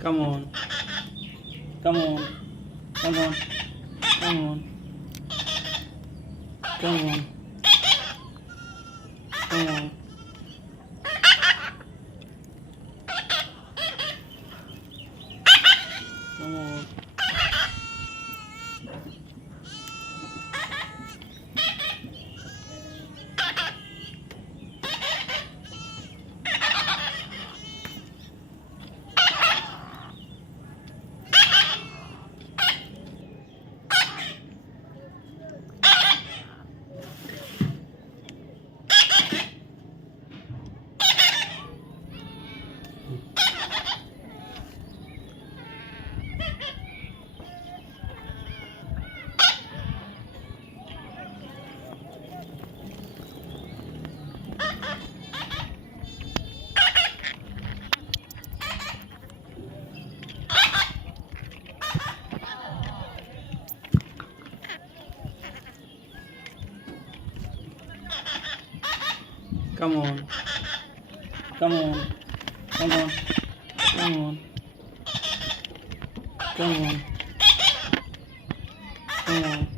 Come on. Come on. Come on. Come on. Come on. Come on. Come on. Come on. Come on. Come on. Come on. Come on. Come on.